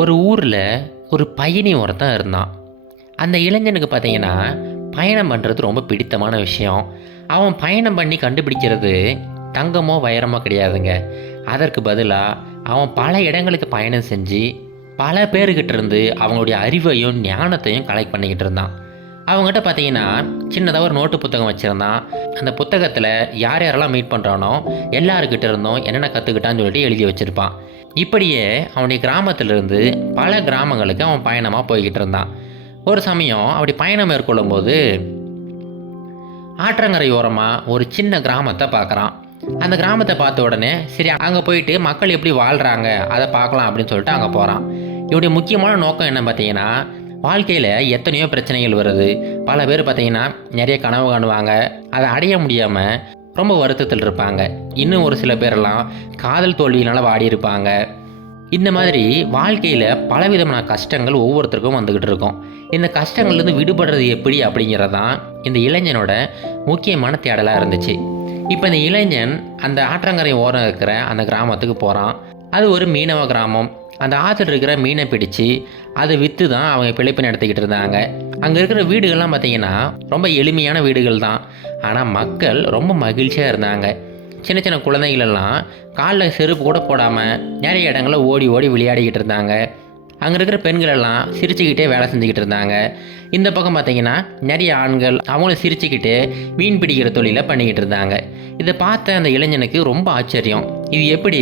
ஒரு ஊரில் ஒரு பயணி ஒருத்தன் இருந்தான். அந்த இளைஞனுக்கு பார்த்தீங்கன்னா பயணம் பண்ணுறது ரொம்ப பிடித்தமான விஷயம். அவன் பயணம் பண்ணி கண்டுபிடிக்கிறது தங்கமோ வைரமோ கிடையாதுங்க. அதற்கு பதிலாக அவன் பல இடங்களுக்கு பயணம் செஞ்சு பல பேர்கிட்ட இருந்து அவங்களுடைய அறிவையும் ஞானத்தையும் கலெக்ட் பண்ணிக்கிட்டு இருந்தான். அவங்ககிட்ட பார்த்தீங்கன்னா சின்னதாக ஒரு நோட்டு புத்தகம் வச்சுருந்தான். அந்த புத்தகத்தில் யார் யாரெல்லாம் மீட் பண்ணுறானோ எல்லாருக்கிட்ட இருந்தும் என்னென்ன கற்றுக்கிட்டான்னு சொல்லிட்டு எழுதி வச்சுருப்பான். இப்படியே அவனுடைய கிராமத்திலிருந்து பல கிராமங்களுக்கு அவன் பயணமாக போய்கிட்டு இருந்தான். ஒரு சமயம் அப்படி பயணம் மேற்கொள்ளும் போது ஆற்றங்கரை ஓரமாக ஒரு சின்ன கிராமத்தை பார்க்குறான். அந்த கிராமத்தை பார்த்த உடனே சரி அங்கே போயிட்டு மக்கள் எப்படி வாழ்கிறாங்க அதை பார்க்கலாம் அப்படின்னு சொல்லிட்டு அங்கே போகிறான். இவருடைய முக்கியமான நோக்கம் என்ன பார்த்தீங்கன்னா, வாழ்க்கையில் எத்தனையோ பிரச்சனைகள் வருது. பல பேர் பார்த்தீங்கன்னா நிறைய கனவு காணுவாங்க, அதை அடைய முடியாமல் ரொம்ப வருத்தத்தில் இருப்பாங்க. இன்னும் ஒரு சில பேரெல்லாம் காதல் தோல்வியினால் வாடி இருப்பாங்க. இந்த மாதிரி வாழ்க்கையில் பலவிதமான கஷ்டங்கள் ஒவ்வொருத்தருக்கும் வந்துக்கிட்டு இருக்கும். இந்த கஷ்டங்கள்லேருந்து விடுபடுறது எப்படி அப்படிங்கிறது தான் இந்த இளைஞனோட முக்கியமான தேடலாக இருந்துச்சு. இப்போ இந்த இளைஞன் அந்த ஆற்றங்கரை ஓரம் இருக்கிற அந்த கிராமத்துக்கு போகிறான். அது ஒரு மீனவ கிராமம். அந்த ஆற்றுல இருக்கிற மீனை பிடிச்சு அதை விற்று தான் அவங்க பிழைப்பு நடத்திக்கிட்டு இருந்தாங்க. அங்கே இருக்கிற வீடுகள்லாம் பார்த்திங்கன்னா ரொம்ப எளிமையான வீடுகள் தான். ஆனால் மக்கள் ரொம்ப மகிழ்ச்சியாக இருந்தாங்க. சின்ன சின்ன குழந்தைகளெல்லாம் காலில் செருப்பு கூட போடாமல் நிறைய இடங்களில் ஓடி ஓடி விளையாடிக்கிட்டு இருந்தாங்க. அங்கே இருக்கிற பெண்களெல்லாம் சிரிச்சுக்கிட்டே வேலை செஞ்சுக்கிட்டு இருந்தாங்க. இந்த பக்கம் பார்த்திங்கன்னா நிறைய ஆண்கள் அவங்களும் சிரிச்சுக்கிட்டு மீன் பிடிக்கிற தொழிலை பண்ணிக்கிட்டு இருந்தாங்க. இதை பார்த்த அந்த இளைஞனுக்கு ரொம்ப ஆச்சரியம். இது எப்படி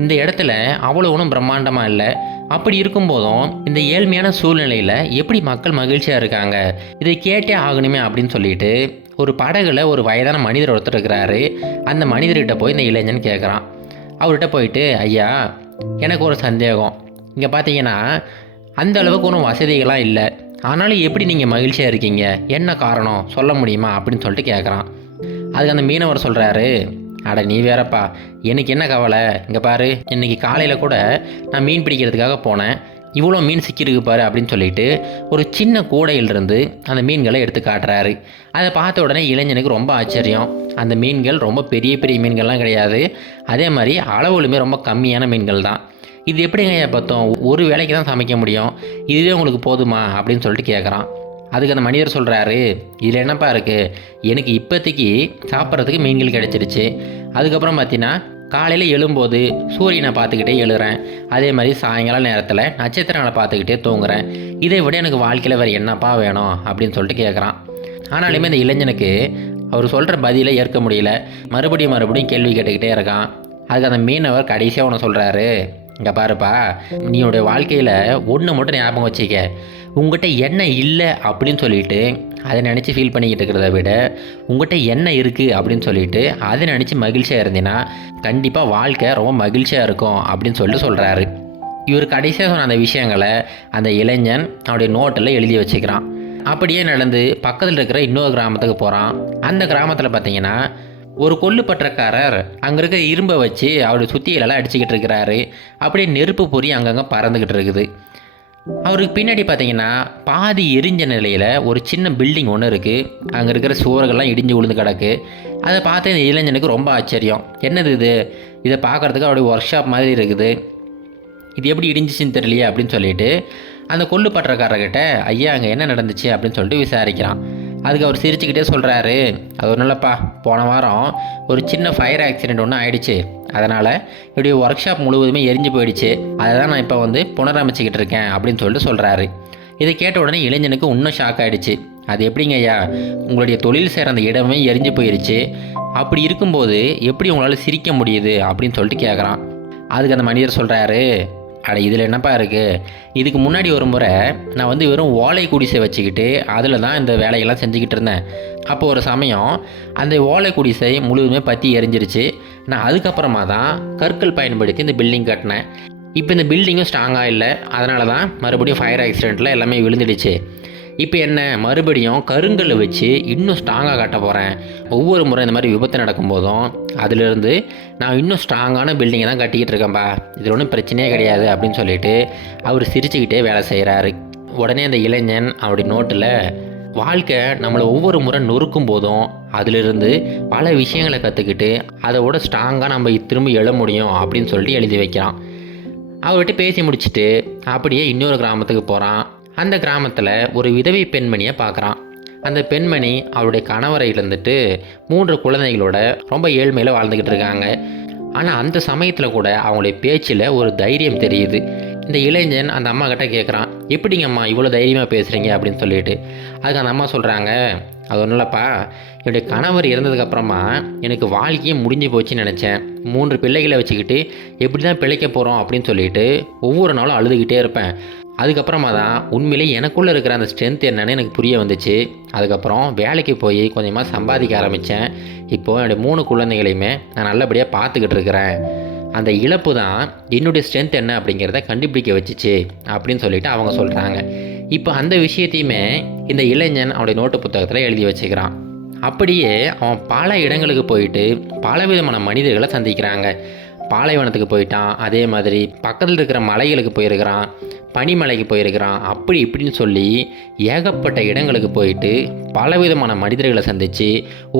இந்த இடத்துல அவ்வளோ ஒன்றும் பிரம்மாண்டமாக இல்லை, அப்படி இருக்கும்போதும் இந்த ஏழ்மையான சூழ்நிலையில் எப்படி மக்கள் மகிழ்ச்சியாக இருக்காங்க, இதை கேட்டே ஆகணுமே அப்படின்னு சொல்லிட்டு ஒரு படகுல ஒரு வயதான மனிதர் ஒருத்தர் இருக்கிறாரு. அந்த மனிதர்கிட்ட போய் இந்த இளைஞன் கேட்குறான். அவர்கிட்ட போயிட்டு, ஐயா எனக்கு ஒரு சந்தேகம். இங்கே பார்த்தீங்கன்னா அந்த அளவுக்கு ஒன்றும் வசதிகள்லாம் இல்லை, ஆனாலும் எப்படி நீங்கள் மகிழ்ச்சியாக இருக்கீங்க, என்ன காரணம் சொல்ல முடியுமா அப்படின்னு சொல்லிட்டு கேட்குறான். அதுக்கு அந்த மீனவர் சொல்கிறாரு, அட நீ வேறப்பா, எனக்கு என்ன கவலை, இங்கே பாரு இன்றைக்கி காலையில் கூட நான் மீன் பிடிக்கிறதுக்காக போனேன், இவ்வளோ மீன் சிக்கிருக்கு பாரு அப்படின்னு சொல்லிட்டு ஒரு சின்ன கூடையிலிருந்து அந்த மீன்களை எடுத்து காட்டுறாரு. அதை பார்த்த உடனே இளைஞனுக்கு ரொம்ப ஆச்சரியம். அந்த மீன்கள் ரொம்ப பெரிய பெரிய மீன்கள்லாம் கிடையாது, அதே மாதிரி அளவுலுமே ரொம்ப கம்மியான மீன்கள் தான். இது எப்படிங்க பார்த்தோம், ஒரு வேளைக்கு தான் சமைக்க முடியும், இதுவே உங்களுக்கு போதுமா அப்படின்னு சொல்லிட்டு கேட்குறான். அதுக்கு அந்த மனிதர் சொல்கிறாரு, இதில் என்னப்பா இருக்குது, எனக்கு இப்போதைக்கு சாப்பிட்றதுக்கு மீன்கள் கிடச்சிருச்சு. அதுக்கப்புறம் பார்த்தீங்கன்னா காலையில் எழும்போது சூரியனை பார்த்துக்கிட்டே எழுறேன், அதே மாதிரி சாயங்கால நேரத்தில் நட்சத்திரங்களை பார்த்துக்கிட்டே தூங்குறேன், இதை விட எனக்கு வாழ்க்கையில் வேறு என்னப்பா வேணும் அப்படின்னு சொல்லிட்டு கேட்குறான். ஆனாலுமே இந்த இளைஞனுக்கு அவர் சொல்கிற பதிலை ஏற்க முடியல. மறுபடியும் கேள்வி கேட்டுக்கிட்டே இருக்கான். அதுக்கு அந்த மீனவர் கடைசியாக ஒன்று சொல்கிறாரு, இங்கே பாருப்பா, நீனுடைய வாழ்க்கையில் ஒன்று மட்டும் ஞாபகம் வச்சுக்க, உங்கள்கிட்ட என்ன இல்லை அப்படின்னு சொல்லிட்டு அதை நினச்சி ஃபீல் பண்ணிக்கிட்டு இருக்கிறத விட உங்கள்கிட்ட என்ன இருக்குது அப்படின்னு சொல்லிட்டு அதை நினச்சி மகிழ்ச்சியாக இருந்தீங்கன்னா கண்டிப்பாக வாழ்க்கை ரொம்ப மகிழ்ச்சியாக இருக்கும் அப்படின்னு சொல்லிட்டு சொல்கிறாரு. இவர் கடைசியாக சொன்ன அந்த விஷயங்களை அந்த இளைஞன் அவருடைய நோட்டில் எழுதி வச்சுக்கிறான். அப்படியே நடந்து பக்கத்தில் இருக்கிற இன்னொரு கிராமத்துக்கு போகிறான். அந்த கிராமத்தில் பார்த்தீங்கன்னா ஒரு கொல்லுப்பற்றக்காரர் அங்கே இருக்கிற இரும்பை வச்சு அவருடைய சுத்தியிலெல்லாம் அடிச்சுக்கிட்டு இருக்கிறாரு. அப்படியே நெருப்பு பொறி அங்கங்கே பறந்துக்கிட்டு இருக்குது. அவருக்கு பின்னாடி பார்த்தீங்கன்னா பாதி எரிஞ்ச நிலையில் ஒரு சின்ன பில்டிங் ஒன்று இருக்குது. அங்கே இருக்கிற சுவர்கள்லாம் இடிஞ்சு விழுந்து கிடக்கு. அதை பார்த்து இந்த இளைஞனுக்கு ரொம்ப ஆச்சரியம். என்னது இது, இதை பார்க்குறதுக்கு அவருடைய ஒர்க் ஷாப் மாதிரி இருக்குது, இது எப்படி இடிஞ்சிச்சின்னு தெரியலையே அப்படின்னு சொல்லிட்டு அந்த கொல்லுப்பற்றக்காரர்கிட்ட, ஐயா அங்கே என்ன நடந்துச்சு அப்படின்னு சொல்லிட்டு விசாரிக்கிறான். அதுக்கு அவர் சிரிச்சுக்கிட்டே சொல்கிறாரு, அது ஒன்றும் இல்லைப்பா, போன வாரம் ஒரு சின்ன ஃபயர் ஆக்சிடெண்ட் ஒன்று ஆகிடுச்சு, அதனால் என்னுடைய ஒர்க் ஷாப் முழுவதுமே எரிஞ்சு போயிடுச்சு, அதை தான் நான் இப்போ புனரமைச்சிக்கிட்டு இருக்கேன் அப்படின்னு சொல்லிட்டு சொல்கிறாரு. இதை கேட்ட உடனே இளைஞனுக்கு இன்னும் ஷாக் ஆகிடுச்சு. அது எப்படிங்க ஐயா, உங்களுடைய தொழில் செய்கிற அந்த இடமே எரிஞ்சு போயிடுச்சு, அப்படி இருக்கும்போது எப்படி உங்களால் சிரிக்க முடியுது அப்படின்னு சொல்லிட்டு கேட்குறான். அதுக்கு அந்த மனிதர் சொல்கிறாரு, அட இதில் என்னப்பா இருக்குது, இதுக்கு முன்னாடி ஒரு முறை நான் வெறும் ஓலை குடிசை வச்சுக்கிட்டு அதில் தான் இந்த வேலையெல்லாம் செஞ்சுக்கிட்டு இருந்தேன். அப்போ ஒரு சமயம் அந்த ஓலை குடிசை முழுவதுமே பற்றி எரிஞ்சிருச்சு. நான் அதுக்கப்புறமா தான் கற்கள் பயன்படுத்தி இந்த பில்டிங் கட்டினேன். இப்போ இந்த பில்டிங்கும் ஸ்ட்ராங்காக இல்லை, அதனால தான் மறுபடியும் ஃபயர் ஆக்சிடெண்ட்டில் எல்லாமே விழுந்துடுச்சு. இப்போ என்ன மறுபடியும் கருங்கல்லை வச்சு இன்னும் ஸ்ட்ராங்காக கட்ட போகிறேன். ஒவ்வொரு முறை இந்த மாதிரி விபத்து நடக்கும்போதும் அதிலிருந்து நான் இன்னும் ஸ்ட்ராங்கான பில்டிங்கை தான் கட்டிக்கிட்டு இருக்கேன்ப்பா, இதில் ஒன்றும் பிரச்சனையே கிடையாது அப்படின்னு சொல்லிட்டு அவர் சிரிச்சுக்கிட்டே வேலை செய்கிறாரு. உடனே அந்த இளைஞன் அவருடைய நோட்டில், வாழ்க்கை நம்மளை ஒவ்வொரு முறை நொறுக்கும் போதும் அதிலிருந்து பல விஷயங்களை கற்றுக்கிட்டு அதோட ஸ்ட்ராங்காக நம்ம திரும்ப எழ முடியும் அப்படின்னு சொல்லிட்டு எழுதி வைக்கிறான். அவர்கிட்ட பேசி முடிச்சுட்டு அப்படியே இன்னொரு கிராமத்துக்கு போகிறான். அந்த கிராமத்தில் ஒரு விதவை பெண்மணியை பார்க்குறான். அந்த பெண்மணி அவருடைய கணவரை இழந்துட்டு 3 குழந்தைகளோட ரொம்ப ஏழ்மையில் வாழ்ந்துக்கிட்டு இருக்காங்க. ஆனால் அந்த சமயத்தில் கூட அவங்களுடைய பேச்சில் ஒரு தைரியம் தெரியுது. இந்த இளைஞன் அந்த அம்மா கிட்ட கேட்குறான், எப்படிங்க அம்மா இவ்வளோ தைரியமாக பேசுகிறீங்க அப்படின்னு சொல்லிட்டு. அதுக்கு அந்த அம்மா சொல்கிறாங்க, அது ஒன்றும் இல்லைப்பா, என்னுடைய கணவர் இறந்ததுக்கப்புறமா எனக்கு வாழ்க்கையே முடிஞ்சு போச்சுன்னு நினச்சேன். 3 பிள்ளைகளை வச்சுக்கிட்டு எப்படி தான் பிழைக்க போகிறோம் அப்படின்னு சொல்லிட்டு ஒவ்வொரு நாளும் அழுதுகிட்டே இருப்பேன். அதுக்கப்புறமா தான் உண்மையிலே எனக்குள்ளே இருக்கிற அந்த ஸ்ட்ரென்த் என்னன்னு எனக்கு புரிய வந்துச்சு. அதுக்கப்புறம் வேலைக்கு போய் கொஞ்சமாக சம்பாதிக்க ஆரம்பித்தேன். இப்போது என்னுடைய 3 குழந்தைகளையுமே நான் நல்லபடியாக பார்த்துக்கிட்டு இருக்கிறேன். அந்த இழப்பு தான் என்னுடைய ஸ்ட்ரென்த் என்ன அப்படிங்கிறத கண்டுபிடிக்க வச்சுச்சு அப்படின்னு சொல்லிட்டு அவங்க சொல்கிறாங்க. இப்போ அந்த விஷயத்தையுமே இந்த இளைஞன் அவனுடைய நோட்டு புத்தகத்தில் எழுதி வச்சுக்கிறான். அப்படியே அவன் பல இடங்களுக்கு போயிட்டு பலவிதமான மனிதர்களை சந்திக்கிறாங்க. பாலைவனத்துக்கு போயிட்டான், அதே மாதிரி பக்கத்தில் இருக்கிற மலைகளுக்கு போயிருக்கிறான், பனிமலைக்கு போயிருக்கிறான், அப்படி இப்படின்னு சொல்லி ஏகப்பட்ட இடங்களுக்கு போயிட்டு பலவிதமான மனிதர்களை சந்தித்து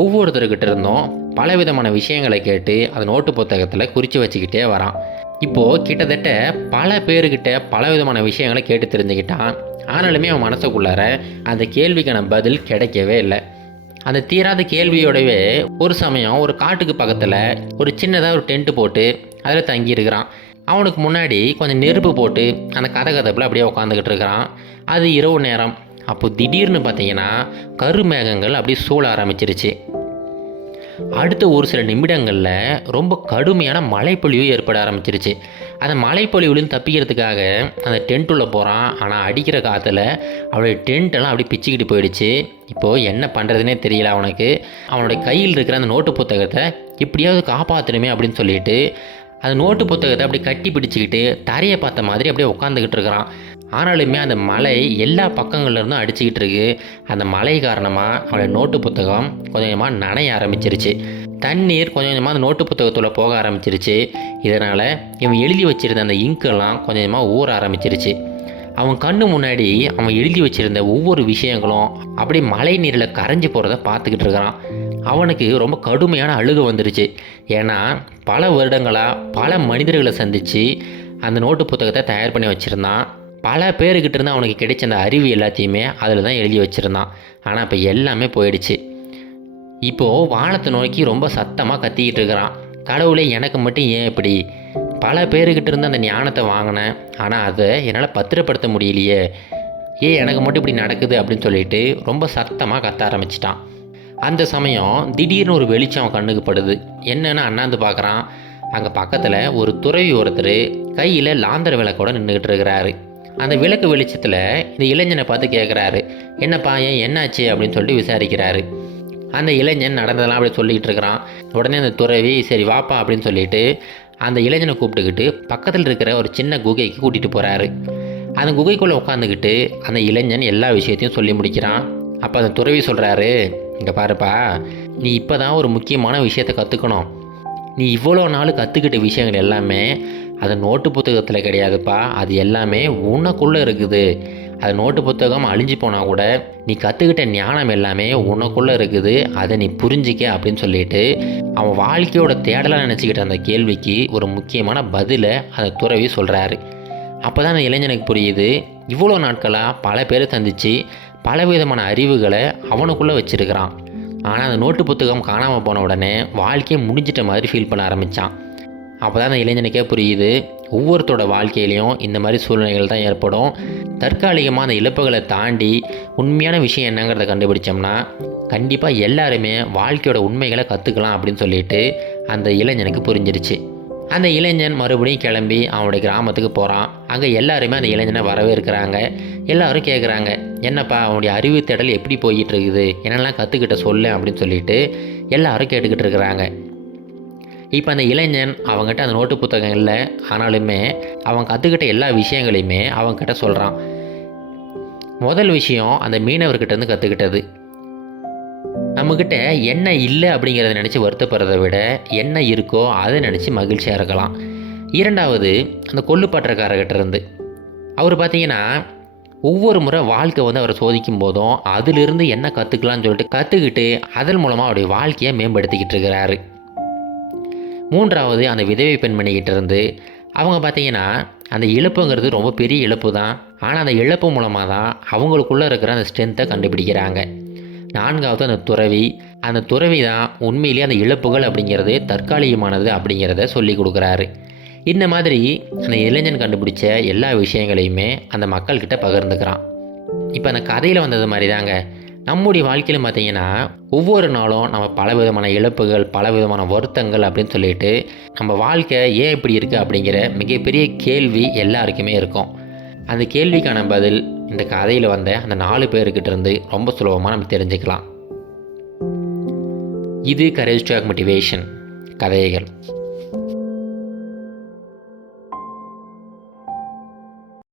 ஒவ்வொருத்தர்கிட்ட இருந்தும் பலவிதமான விஷயங்களை கேட்டு அந்த நோட்டு புத்தகத்தில் குறித்து வச்சுக்கிட்டே வரான். இப்போது கிட்டத்தட்ட பல பேர்கிட்ட பலவிதமான விஷயங்களை கேட்டு தெரிஞ்சுக்கிட்டான். ஆனாலுமே அவன் மனசுக்குள்ளார அந்த கேள்விக்கான பதில் கிடைக்கவே இல்லை. அந்த தீராத கேள்வியோடவே ஒரு சமயம் ஒரு காட்டுக்கு பக்கத்தில் ஒரு சின்னதாக ஒரு டென்ட்டு போட்டு அதில் தங்கியிருக்கிறான். அவனுக்கு முன்னாடி கொஞ்சம் நெருப்பு போட்டு அந்த கதகதப்பில் அப்படியே உட்காந்துக்கிட்டு இருக்கிறான். அது இரவு நேரம். அப்போது திடீர்னு பார்த்தீங்கன்னா கருமேகங்கள் அப்படியே சூழ ஆரம்பிச்சிருச்சு. அடுத்த ஒரு சில நிமிடங்களில் ரொம்ப கடுமையான மழைப்பொழிவு ஏற்பட ஆரம்பிச்சிருச்சு. அந்த மழைப்பொழிவுலேருந்து தப்பிக்கிறதுக்காக அந்த டென்ட்டுள்ளே போகிறான். ஆனால் அடிக்கிற காற்றுல அவனுடைய டென்ட்டெல்லாம் அப்படியே பிச்சுக்கிட்டு போயிடுச்சு. இப்போது என்ன பண்ணுறதுனே தெரியல அவனுக்கு. அவனுடைய கையில் இருக்கிற அந்த நோட்டு புத்தகத்தை எப்படியாவது காப்பாற்றணுமே அப்படின்னு சொல்லிட்டு அந்த நோட்டு புத்தகத்தை அப்படியே கட்டி பிடிச்சிக்கிட்டு தரையை பார்த்த மாதிரி அப்படியே உட்காந்துக்கிட்டு இருக்கிறான். ஆனாலுமே அந்த மழை எல்லா பக்கங்கள்லேருந்தும் அடிச்சுக்கிட்டு இருக்கு. அந்த மழை காரணமாக அவனுடைய நோட்டு புத்தகம் கொஞ்சம் கொஞ்சமாக நனைய ஆரம்பிச்சிருச்சு. தண்ணீர் கொஞ்சம் கொஞ்சமாக அந்த நோட்டு புத்தகத்தில் போக ஆரம்பிச்சிருச்சு. இதனால் இவன் எழுதி வச்சுருந்த அந்த இங்கெல்லாம் கொஞ்சம் கொஞ்சமாக ஊற ஆரம்பிச்சிருச்சு. அவன் கண்ணு முன்னாடி அவன் எழுதி வச்சுருந்த ஒவ்வொரு விஷயங்களும் அப்படியே மழை நீரில் கரைஞ்சி போகிறத பார்த்துக்கிட்டு இருக்கிறான். அவனுக்கு ரொம்ப கடுமையான அழுகை வந்துருச்சு. ஏன்னா பல வருடங்களாக பல மனிதர்களை சந்தித்து அந்த நோட்டு புத்தகத்தை தயார் பண்ணி வச்சுருந்தான். பல பேருக்கிட்ட இருந்து அவனுக்கு கிடைச்ச அந்த அறிவு எல்லாத்தையுமே அதில் தான் எழுதி வச்சுருந்தான். ஆனால் இப்போ எல்லாமே போயிடுச்சு. இப்போது வானத்தை நோக்கி ரொம்ப சத்தமாக கத்திக்கிட்டு இருக்கிறான், கடவுளே எனக்கு மட்டும் ஏன் இப்படி? பல பேருக்கிட்ட இருந்து அந்த ஞானத்தை வாங்கினேன், ஆனால் அதை என்னால் பத்திரப்படுத்த முடியலையே, ஏன் எனக்கு மட்டும் இப்படி நடக்குது அப்படின்னு சொல்லிட்டு ரொம்ப சத்தமாக கத்த ஆரம்பிச்சிட்டான். அந்த சமயம் திடீர்னு ஒரு வெளிச்சம் கண்ணுக்கு படுது. என்னன்னு அண்ணாந்து பார்க்குறான். அங்கே பக்கத்தில் ஒரு துறவி ஒருத்தர் கையில் லாந்தர் விளக்கோட நின்றுக்கிட்டு இருக்கிறாரு. அந்த விளக்கு வெளிச்சத்தில் இந்த இளைஞனை பார்த்து கேட்குறாரு, என்னப்பா ஏன் என்னாச்சு அப்படின்னு சொல்லிட்டு விசாரிக்கிறாரு. அந்த இளைஞன் நடந்ததெல்லாம் அப்படி சொல்லிக்கிட்டு இருக்கிறான். உடனே அந்த துறவி சரி வாப்பா அப்படின்னு சொல்லிட்டு அந்த இளைஞனை கூப்பிட்டுக்கிட்டு பக்கத்தில் இருக்கிற ஒரு சின்ன குகைக்கு கூட்டிகிட்டு போகிறாரு. அந்த குகைக்குள்ளே உட்காந்துக்கிட்டு அந்த இளைஞன் எல்லா விஷயத்தையும் சொல்லி முடிக்கிறான். அப்போ அந்த துறவி சொல்கிறாரு, இங்கே பாருப்பா, நீ இப்போ தான் ஒரு முக்கியமான விஷயத்தை கற்றுக்கணும். நீ இவ்வளோ நாள் கற்றுக்கிட்ட விஷயங்கள் எல்லாமே அது நோட்டு புத்தகத்தில் கிடையாதுப்பா, அது எல்லாமே உனக்குள்ளே இருக்குது. அது நோட்டு புத்தகம் அழிஞ்சு போனால் கூட நீ கற்றுக்கிட்ட ஞானம் எல்லாமே உனக்குள்ளே இருக்குது, அதை நீ புரிஞ்சிக்க அப்படின்னு சொல்லிட்டு அவன் வாழ்க்கையோட தேடலாக நினச்சிக்கிட்ட அந்த கேள்விக்கு ஒரு முக்கியமான பதிலை அந்த துறவி சொல்கிறாரு. அப்போ தான் அந்த இளைஞனுக்கு புரியுது, இவ்வளோ நாட்களாக பல பேரை சந்தித்து பலவிதமான அறிவுகளை அவனுக்குள்ளே வச்சுருக்கிறான். ஆனால் அந்த நோட்டு புத்தகம் காணாமல் போன உடனே வாழ்க்கையை முடிஞ்சிட்ட மாதிரி ஃபீல் பண்ண ஆரம்பித்தான். அப்போ தான் அந்த இளைஞனுக்கே புரியுது, ஒவ்வொருத்தரோட வாழ்க்கையிலையும் இந்த மாதிரி சூழ்நிலைகள் தான் ஏற்படும். தற்காலிகமாக அந்த இழப்புகளை தாண்டி உண்மையான விஷயம் என்னங்கிறத கண்டுபிடிச்சோம்னா கண்டிப்பாக எல்லாருமே வாழ்க்கையோட உண்மைகளை கற்றுக்கலாம் அப்படின்னு சொல்லிட்டு அந்த இளைஞனுக்கு புரிஞ்சிருச்சு. அந்த இளைஞன் மறுபடியும் கிளம்பி அவனுடைய கிராமத்துக்கு போகிறான். அங்கே எல்லாருமே அந்த இளைஞனை வரவேற்கிறாங்க. எல்லோரும் கேட்குறாங்க, என்னப்பா அவனுடைய அறிவு தேடல் எப்படி போய்கிட்டு இருக்குது, என்னெல்லாம் கற்றுக்கிட்ட சொல்லு அப்படின்னு சொல்லிட்டு எல்லாரும் கேட்டுக்கிட்டு இருக்கிறாங்க. இப்போ அந்த இளைஞன் அவங்ககிட்ட அந்த நோட்டு புத்தகம் இல்லை, ஆனாலுமே அவன் கற்றுக்கிட்ட எல்லா விஷயங்களையுமே அவங்ககிட்ட சொல்கிறான். முதல் விஷயம் அந்த மீனவர்கிட்டேருந்து கற்றுக்கிட்டது. நம்மக்கிட்ட என்ன இல்லை அப்படிங்கிறத நினச்சி வருத்தப்படுறதை விட என்ன இருக்கோ அதை நினச்சி மகிழ்ச்சியாக இருக்கலாம். இரண்டாவது அந்த கொள்ளுப்பற்றக்காரர்கிட்ட இருந்து அவர் பார்த்தீங்கன்னா ஒவ்வொரு முறை வாழ்க்கை அவரை சோதிக்கும் போதும் அதிலிருந்து என்ன கற்றுக்கலான்னு சொல்லிட்டு கற்றுக்கிட்டு அதன் மூலமாக அவருடைய வாழ்க்கையை மேம்படுத்திக்கிட்டு இருக்கிறாரு. மூன்றாவது அந்த விதவை பெண்மணிக்கிட்ட இருந்து அவங்க பார்த்தீங்கன்னா அந்த இழப்புங்கிறது ரொம்ப பெரிய இழப்பு தான். ஆனால் அந்த இழப்பு மூலமாக தான் அவங்களுக்குள்ளே இருக்கிற அந்த ஸ்ட்ரென்த்தை கண்டுபிடிக்கிறாங்க. 4வது அந்த துறவி தான் உண்மையிலேயே அந்த இழப்புகள் அப்படிங்கிறது தற்காலிகமானது அப்படிங்கிறத சொல்லி கொடுக்குறாரு. இந்த மாதிரி அந்த இளைஞன் கண்டுபிடிச்ச எல்லா விஷயங்களையுமே அந்த மக்கள்கிட்ட பகிர்ந்துக்கிறான். இப்போ அந்த கதையில் வந்தது மாதிரி தாங்க நம்முடைய வாழ்க்கையில் பார்த்திங்கன்னா ஒவ்வொரு நாளும் நம்ம பலவிதமான இழப்புகள், பலவிதமான வருத்தங்கள் அப்படின்னு சொல்லிட்டு நம்ம வாழ்க்கை ஏன் இப்படி இருக்குது அப்படிங்கிற மிகப்பெரிய கேள்வி எல்லாருக்குமே இருக்கும். அந்த கேள்விக்கான பதில் இந்த கதையில் வந்த அந்த 4 பேர்கிட்ட இருந்து ரொம்ப சுலபமாக நம்ம தெரிஞ்சுக்கலாம். இது கரேஜ் டு மோட்டிவேஷன் கதைகள்.